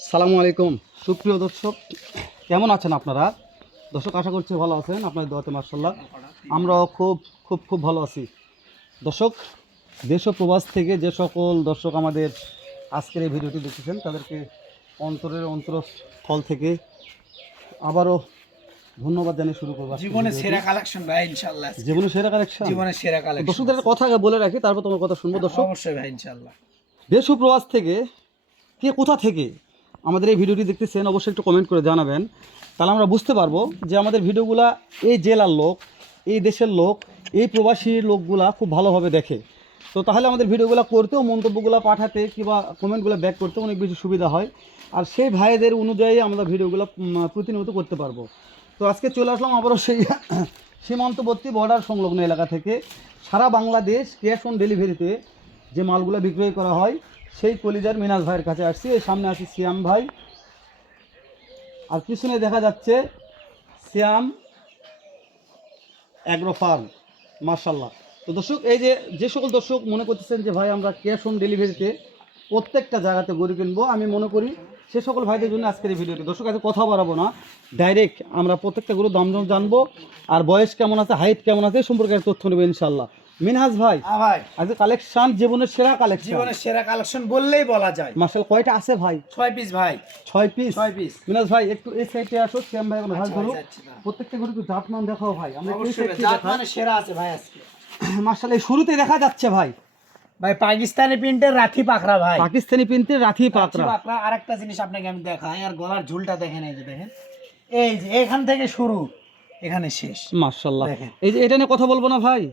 সালামু আলাইকুম সুপ্রিয় দর্শক, কেমন আছেন আপনারা? দর্শক আশা করছি ভালো আছেন, আপনাদের দোয়াতে মাশাআল্লাহ আমরাও খুব খুব খুব ভালো আছি। দর্শক, দেশ ও প্রবাস থেকে যে সকল দর্শক আমাদের আজকের এই ভিডিওটি দেখতেছেন তাদেরকে অন্তরের অন্তরস্থল থেকে আবারও ধন্যবাদ জানিয়ে শুরু করব। জীবনের সেরা কালেকশন ভাই, ইনশাআল্লাহ জীবনের সেরা কালেকশন, জীবনের সেরা কালেকশন। দর্শকদের একটা কথা বলে রাখি, তারপর তোমার কথা শুনবো। দর্শক, অবশ্যই ভাই, ইনশাআল্লাহ দেশ ও প্রবাস থেকে কে কোথা থেকে আমাদের এই ভিডিওটি দেখতেছেন অবশ্যই একটু কমেন্ট করে জানাবেন, তাহলে আমরা বুঝতে পারবো যে আমাদের ভিডিওগুলা এই জেলার লোক, এই দেশের লোক, এই প্রবাসী লোকগুলা খুব ভালোভাবে দেখে। তো তাহলে আমাদের ভিডিওগুলো করতেও, মন্তব্যগুলো পাঠাতে কিংবা কমেন্টগুলো ব্যাক করতে অনেক বেশি সুবিধা হয়, আর সেই ভাইদের অনুযায়ী আমরা ভিডিওগুলো প্রতিনিয়ত করতে পারবো। তো আজকে চলে আসলাম আবারও সেই সীমান্তবর্তী বর্ডার সংলগ্ন এলাকা থেকে। সারা বাংলাদেশ ক্যাশ অন ডেলিভারিতে যে মালগুলো বিক্রয় করা হয় সেই কলিজার মিনাজ ভাইয়ের কাছে আসছি। এই সামনে আছে শ্যাম ভাই, আর পিছনে দেখা যাচ্ছে শ্যাম অ্যাগ্রো ফার্ম, মার্শাল্লাহ। তো দর্শক, এই যে সকল দর্শক মনে করতেছেন যে ভাই আমরা ক্যাশ অন ডেলিভারিতে প্রত্যেকটা জায়গাতে গরু কিনবো, আমি মনে করি সে সকল ভাইদের জন্য আজকের এই ভিডিওটি। দর্শক, আজকে কথা বাড়াবো না, ডাইরেক্ট আমরা প্রত্যেকটা গরুর দাম জানবো, আর বয়স কেমন আছে, হাইট কেমন আছে এই সম্পর্কে তথ্য নেবো ইনশাল্লাহ। মিনহাজ ভাই, ভাই আজকে কালেকশন জীবনের সেরা কালেকশন, জীবনের সেরা কালেকশন বললেই বলা যায়। মার্শাল্লাহ। কয়টা আছে ভাই? 6 পিস ভাই, 6 পিস। 6 পিস। মিনাজ ভাই একটু এই সাইডে আসো, শ্যাম ভাই ভাই ধরো, আচ্ছা, প্রত্যেকটা গরু একটু জাতমান দেখাও ভাই। আমরা এই অবশ্যই সাইডে জাত মানে সেরা আছে ভাই আজকে। মার্শাল্লাহ, শুরুতে দেখা যাচ্ছে ভাই ভাই পাকিস্তানি প্রিন্টের রাথি পাকড়া ভাই, পাকিস্তানি প্রিন্টের রাথি রাথি পাকড়া। পাকড়া। আরেকটা জিনিস আপনাকে আমি দেখাই, আর গলার ঝুলটা দেখেন, এই যে দেখেন, এই যে এখান থেকে শুরু এখানে শেষ, মাশাআল্লাহ। দেখেন। এই যে এটা নিয়ে কথা বলবো না ভাই?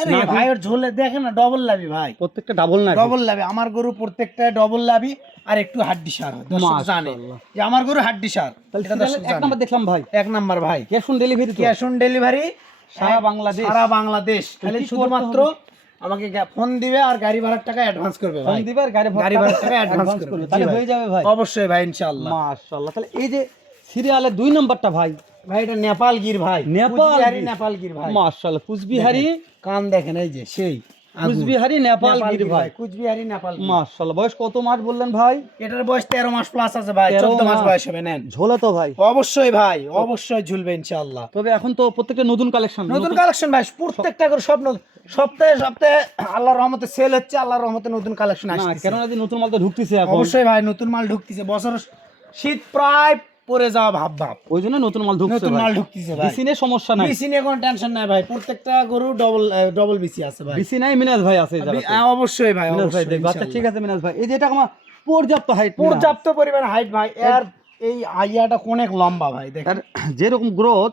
আরে ভাই ওর ঝুলে দেখেন না, ডবল লাভি ভাই, প্রত্যেকটা ডাবল না? ডবল লাভি। আমার গরু প্রত্যেকটা ডবল লাভি, আর একটু হাড্ডি সার হয়। দর্শক জানে যে আমার গরু হাড্ডি সার। এটা দর্শক এক নাম্বার দেখলাম ভাই, 1 নাম্বার ভাই, cash on delivery. Cash on delivery সারা বাংলাদেশ, সারা বাংলাদেশ। খালি কি শুধুমাত্র আমাকে ফোন দিবে আর গাড়ি ভাড়ার টাকা অ্যাডভান্স করবে ভাই, ফোন দিবার গাড়ি ভাড়ার টাকা অ্যাডভান্স করবে, তাহলে হয়ে যাবে ভাই। অবশ্যই ভাই, ইনশাআল্লাহ। মাশাআল্লাহ। তাহলে এই যে সিরিয়ালের 2 নাম্বারটা ভাই, ভাই এটা নেপাল গির ভাই, কুচবিহারি নেপাল গির ভাই, মাশাআল্লাহ। কুচবিহারি কান দেখেন, এই যে সেই কুচবিহারি নেপাল গির ভাই, কুচবিহারি নেপাল গির। মাশাআল্লাহ। বয়স কত মাস বললেন ভাই? এটার বয়স 13 মাস প্লাস আছে ভাই, 14 মাস বয়স হবে। নেন ঝোলা তো ভাই? অবশ্যই ভাই, অবশ্যই ঝুলবে ইনশাআল্লাহ। তবে এখন তো প্রত্যেকটা নতুন কালেকশন, নতুন কালেকশন ভাই, প্রত্যেকটা করে সব সপ্তাহে সপ্তাহে আল্লাহর রহমতে সেল হচ্ছে, আল্লাহর রহমতে নতুন কালেকশন না আসছে। কেন না, নতুন মাল তো ঢুকতেছে এখন। অবশ্যই ভাই, নতুন মাল ঢুকতেছে, বছর শীত প্রায় পড়ে যাওয়া ভাব, ওই জন্য নতুন মাল ঢুকছে, নতুন মাল ঢুকতেছে ভাই। বিসি নিয়ে সমস্যা নাই, বিসি নিয়ে কোনো টেনশন নাই ভাই, প্রত্যেকটা গরু ডবল বিসি আছে ভাই। বিসি নাই। মিনাজ ভাই আছে এই জায়গাতে। অবশ্যই ভাই, মিনাজ ভাই অবশ্যই দেখবে। আচ্ছা ইনশাআল্লাহ। ঠিক আছে মিনাজ ভাই, এই যে এটা আমার পর্যাপ্ত হাইট, পর্যাপ্ত পরিমাণ হাইট ভাই, এর এই আইয়াটা অনেক লম্বা ভাই, দেখেন। আর যেরকম গ্রোথ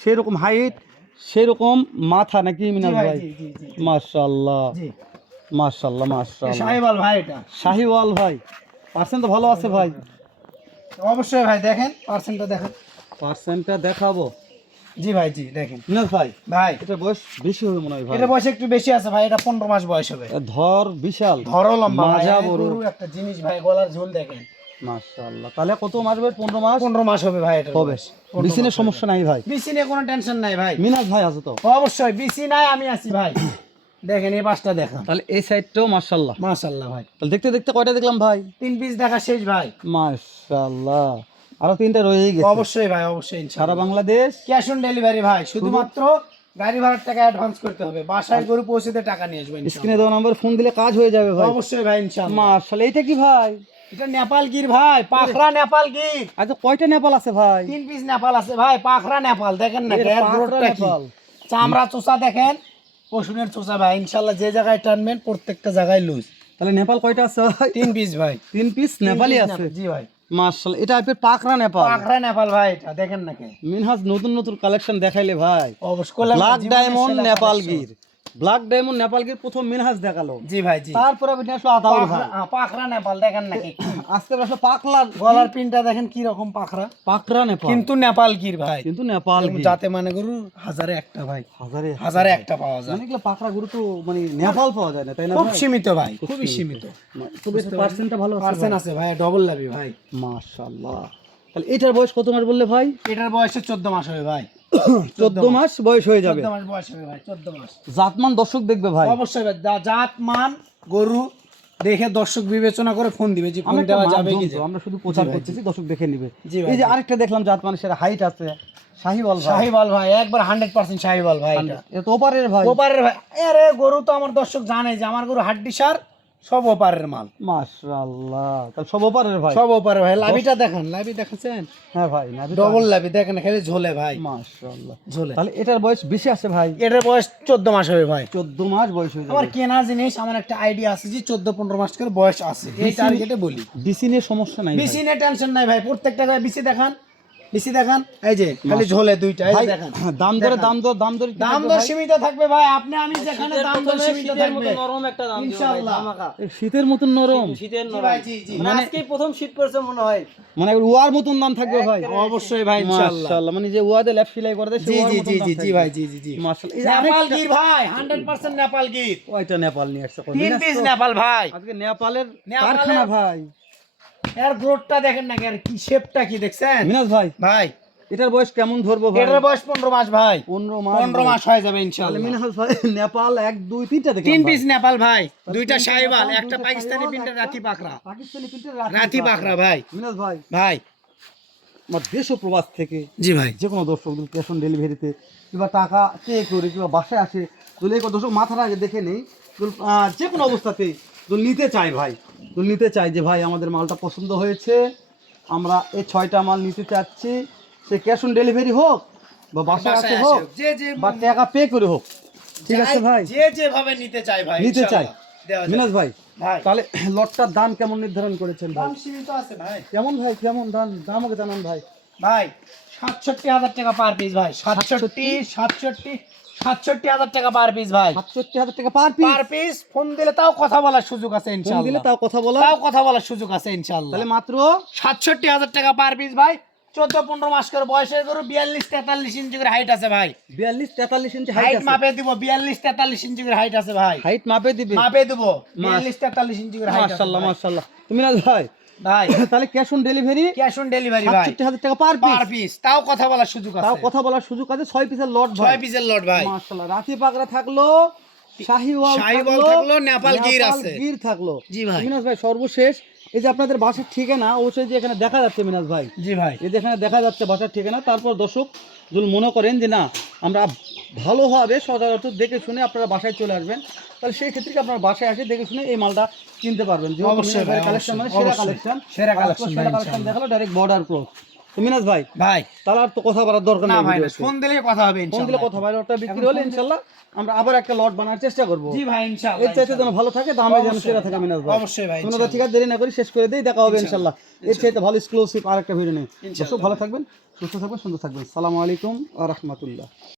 সেরকম হাইট সেরকম মাথা, নাকি মিনাজ ভাই? জি জি জি মাশাআল্লাহ জি। মাশাআল্লাহ মাশাআল্লাহ। শাহিওয়াল ভাই, এটা শাহিওয়াল ভাই, পার্সেন্ট তো ভালো আছে ভাই। অবশ্যই ভাই, দেখেন পার্সেন্টটা দেখেন, পার্সেন্টটা দেখাবো। জি ভাই, জি দেখেন। মিনাজ ভাই, ভাই এটা বয়স বেশি হবে মনে হয় ভাই? এটা বয়স একটু বেশি আছে ভাই, এটা 15 মাস বয়স হবে। ধর বিশাল, ধরো লম্বা ভাই, মাজা বড়, গরু একটা জিনিস ভাই, গলার ঝোল দেখেন, মাশাআল্লাহ। তাহলে কত মাস হবে? 15 মাস। 15 মাস হবে ভাই, এটা হবে। বিসিনের সমস্যা নাই ভাই? বিসি নিয়ে কোনো টেনশন নাই ভাই। মিনাজ ভাই আছে তো? অবশ্যই বিসি নাই, আমি আছি ভাই। দেখেন এই পাঁচটা দেখা, তাহলে এই সাইডটাও মাশাআল্লাহ। মাশাআল্লাহ ভাই। তাহলে দেখতে দেখতে কয়টা দেখলাম ভাই? 3 পিস দেখা শেষ ভাই, মাশাআল্লাহ। আরো 3টা রয়েই গেছে। অবশ্যই ভাই, অবশ্যই সারা ইনশাআল্লাহ। বাংলাদেশ ক্যাশ অন ডেলিভারি ভাই, শুধুমাত্র গাড়ি ভাড়ার টাকা অ্যাডভান্স করতে হবে, বাসায় গরু পৌঁছতে টাকা নিয়ে আসবেন স্ক্রিনে ইনশাআল্লাহ। দেওয়া নাম্বার ফোন দিলে কাজ হয়ে যাবে ভাই। অবশ্যই ভাই, ইনশাআল্লাহ। মাশাআল্লাহ। এটা কি ভাই? এটা নেপাল গির ভাই, পাখরা নেপাল গির। আচ্ছা কয়টা নেপাল আছে ভাই? 3 পিস নেপাল আছে ভাই, পাখরা নেপাল। দেখেন না এর এর পাখরা গ্রোথটা কি, নেপাল। চামড়া চোষা দেখেন, পশুনের চোষা ভাই, ইনশাআল্লাহ যে জায়গায় টানবেন প্রত্যেকটা জায়গায় লুজ। তাহলে নেপাল কয়টা আছে ভাই? 3 পিস ভাই, 3 পিস নেপালি আছে। জি ভাই, মাশাআল্লাহ। এটা আপনার পাকড়া নেপাল। পাখরা নেপাল ভাই, এটা দেখেন না কে। মিনহাজ নতুন নতুন কালেকশন দেখাইলে ভাই। অবশ্যই black diamond Nepal Gir, black diamond Nepal Gir প্রথম মিনহাজ দেখালো। জি ভাই, জি। তারপরে আপনি আসলো আতাউর ভাই। পাখরা নেপাল দেখেন না কে। আজকে আসলো পাকলা, গলার পিনটা দেখেন কি রকম পাখরা, পাকড়া নেপাল, কিন্তু নেপাল গির ভাই, কিন্তু নেপাল গির। যাতে মানে গরু হাজারে একটা ভাই, হাজারে হাজারে একটা পাওয়া যায়। অনেকগুলো পাকড়া গরু তো মানে নেপাল পাওয়া যায় না, তাই না খুব ভাই? সীমিত ভাই, খুবই সীমিত। তবে পার্সেন্টটা ভালো আছে। পার্সেন্ট আছে ভাই, ডবল লাভি ভাই। মাশাআল্লাহ। তাহলে এটার বয়স কত মাস বললে ভাই? এটার বয়সে 14 মাস হবে ভাই, 14 মাস বয়স হয়ে যাবে। 14 মাস বয়স হবে ভাই, 14 মাস। জাতমান দর্শক দেখবে ভাই। অবশ্যই ভাই, জাত মান গরু দেখে দর্শক বিবেচনা করে ফোন দিবে যে ফোন আমরা একটা দেওয়া যাবে মাধ্যম কি তো, যাবে। আমরা শুধু প্রচার করতেছি, দর্শক দেখে নিবে। জি ভাই, এই যে জি। আরেকটা দেখলাম জাত মানুষের হাইট আছে, শাহিওয়াল ভাই, শাহিওয়াল ভাই একবার 100% শাহিওয়াল ভাই এটা। এটা তো ওপারের ভাই। ওপারের ভাই, আরে গরু তো আমার দর্শক জানে যে আমার গরু হাড্ডি সার, সব ওপারের মাল, মাশাআল্লাহ, তাহলে সব ওপারের ভাই। সব ওপারের ভাই। লাভিটা দেখেন, লাভি দেখাচ্ছেন, হ্যাঁ ভাই, নাভি তো ডবল লাভি দেখেন, খালি ঝোলে ভাই, মাশাআল্লাহ। ঝোলে। তাহলে এটার বয়স বেশি আছে ভাই, এটার বয়স 14 মাস হবে ভাই। 14 মাস বয়স হয়ে আমার যাবে। কেনা জিনিস, আমার একটা আইডিয়া আছে যে 14-15 মাস করে বয়স আছে, এই টার্গেটে বলি। বিসি নিয়ে সমস্যা নাই ভাই। বিসি নিয়ে টেনশন নাই ভাই, প্রত্যেকটা গায়ে বিসি দেখান, বিসি দেখান, এই যে খালি ঝোলে দুইটা, এই যে ভাই, দেখেন। দাম দরে দেখান। দাম দর কি দাম থাকবে দর ভাই? সীমিত থাকবে ভাই, আপনি আমি যেখানে দাম দর সীমিত থাকবে নরম একটা দাম দিও ভাই, ইনশাআল্লাহ। ধামাকা। এই শীতের মতন নরম, শীতের জি নরম। ভাই, জি জি। মানে আজকেই প্রথম শীত পড়ছে মনে হয়। মানে ওয়ার মতন দাম থাকবে ভাই। অবশ্যই ভাই, ইনশাআল্লাহ। মাশাআল্লাহ, মানে যে ওয়াদে ল্যাপ সেলাই করে দেয়, জি ওয়ার জি মতন জি দাম জি জি থাকবে। ভাই, জি জি জি। মাশাআল্লাহ। এই যে নেপাল আরেকটা- গির ভাই, 100% নেপাল গির, ওইটা নেপাল নিয়ে আসছে। 3 পিস নেপাল ভাই। আজকে নেপালের নেপালের- কারখানা ভাই। এর গ্রোথটা দেখেন না, আর কি শেপটা কি দেখছেন মিনাজ ভাই, ভাই? এটার বয়স কেমন ধরবো ভাই? এটার বয়স 15 মাস ভাই, 15 মাস। 15 মাস হয়ে যাবে তাহলে ইনশাআল্লাহ। মিনাজ ভাই, নেপাল 1 2 3টা দেখলাম 3 ভাই। পিস নেপাল ভাই, দুইটা তিনটা শাহিওয়াল, নেপাল, একটা দুইটা পাকিস্তানি শাহিওয়াল, প্রিন্টের একটা রাতি পাকড়া, পাকিস্তানি প্রিন্টের রাতি পাকড়া ভাই। মিনাজ ভাই, ভাই আমার দেশ ও প্রবাস থেকে জি ভাই, যে কোনো দর্শক ক্যাশ অন ডেলিভারিতে কিংবা টাকা পে করে কিংবা বাসায় আসে, যদি এই দর্শক মাথার আগে দেখে নেই, যে কোনো অবস্থাতেই যদি নিতে চাই ভাই, যদি নিতে চাই যে ভাই আমাদের মালটা পছন্দ হয়েছে, আমরা এই 6টা মাল নিতে চাচ্ছি, সে ক্যাশ অন ডেলিভারি হোক বা বাসায় আসে বাসায় হোক আসে, যে যে বা টাকা পে করে হোক, ঠিক আছে ভাই, যে যেভাবে নিতে চাই ভাই, নিতে চাই। ইনশাআল্লাহ দেওয়া যাবে। মিনাজ ভাই, ভাই তাহলে লটটার দাম কেমন নির্ধারণ করেছেন ভাই? দাম সীমিত আছে ভাই। কেমন ভাই, কেমন দাম দাম আমাকে জানান ভাই। ভাই 67,000 টাকা পার পিস ভাই, 67,000 টাকা পার পিস ভাই, 67,000 টাকা per piece. Per piece. Phone দিলে তাও কথা বলার সুযোগ আছে ফোন দিলে ইনশাআল্লাহ, তাও কথা বলা, তাও কথা বলার সুযোগ আছে ইনশাআল্লাহ। তাহলে মাত্র 67,000 টাকা পার পিস ভাই, 14-15 মাস করে বয়সের গরু, 42-43 ইঞ্চি করে হাইট আছে ভাই, 42-43 ইঞ্চি হাইট হাইট আছে। মাপে দিব, 42-43 ইঞ্চি করে হাইট আছে ভাই, হাইট মাপে দিবে। মাপে দিব, 42-43 ইঞ্চি করে হাইট আছে মাশাআল্লাহ ভাই। মাশাআল্লাহ। তুমি না ভাই, ভাই তাহলে cash on delivery cash on delivery ভাই, 67,000 টাকা পার পিস। পার পিস, তাও কথা বলার সুযোগ তাও আছে, কথা বলার সুযোগ আছে। 6 পিসের লট ভাই, 6 পিসের লট ভাই, মাশাআল্লাহ। রাতি পাগড়া থাকলো, শাহিওয়াল শাহিওয়াল থাকলো, নেপাল গির আছে। গির থাকলো। জি ভাই। মিনাজ ভাই, সর্বশেষ এই যে আপনাদের বাসার ঠিকানা অবশ্যই যে এখানে দেখা যাচ্ছে মিনাজ ভাই, জি ভাই, এই যে এখানে দেখা যাচ্ছে বাসার ঠিকানা। তারপর দর্শক যদি মনে করেন যে না আমরা ভালোভাবে সচরাচর দেখে শুনে আপনারা বাসায় চলে আসবেন, তাহলে সেই ক্ষেত্রে কি আপনারা বাসায় আসে দেখে শুনে এই মালটা কিনতে পারবেন। অবশ্যই ভাই, কালেকশন মানে অবশ্যই, সেরা অবশ্যই। কালেকশন, সেরা collection ভাই, কালেকশন ইনশাআল্লাহ। দেখালো ডাইরেক্ট বর্ডার ক্লোজ। তো মিনাজ ভাই, ভাই তাহলে আর তো কথা বলার দরকার না নেই ভাই, না, ভিডিওতে। ফোন দিলে কথা হবে ফোন দিলে ইনশাআল্লাহ। কথা ভাই, লটটা বিক্রি হলে ইনশাআল্লাহ আমরা আবার একটা লট বানানোর চেষ্টা করবো। জি ভাই, ইনশাআল্লাহ। এর চাইতে যেন ভালো থাকে, দামে যেন অবশ্যই, সেরা থাকে মিনাজ ভাই। অবশ্যই ভাই, কোনো ঠিক আছে, দেরি না করি শেষ করে দেই, দেখা হবে ইনশাআল্লাহ। এর চাইতে ভালো এক্সক্লুসিভ আরেকটা ভিডিও নেই। দর্শক ভালো থাকবেন, সুস্থ থাকবেন, সুন্দর থাকবেন। আসসালামু আলাইকুম ওয়া রাহমাতুল্লাহ।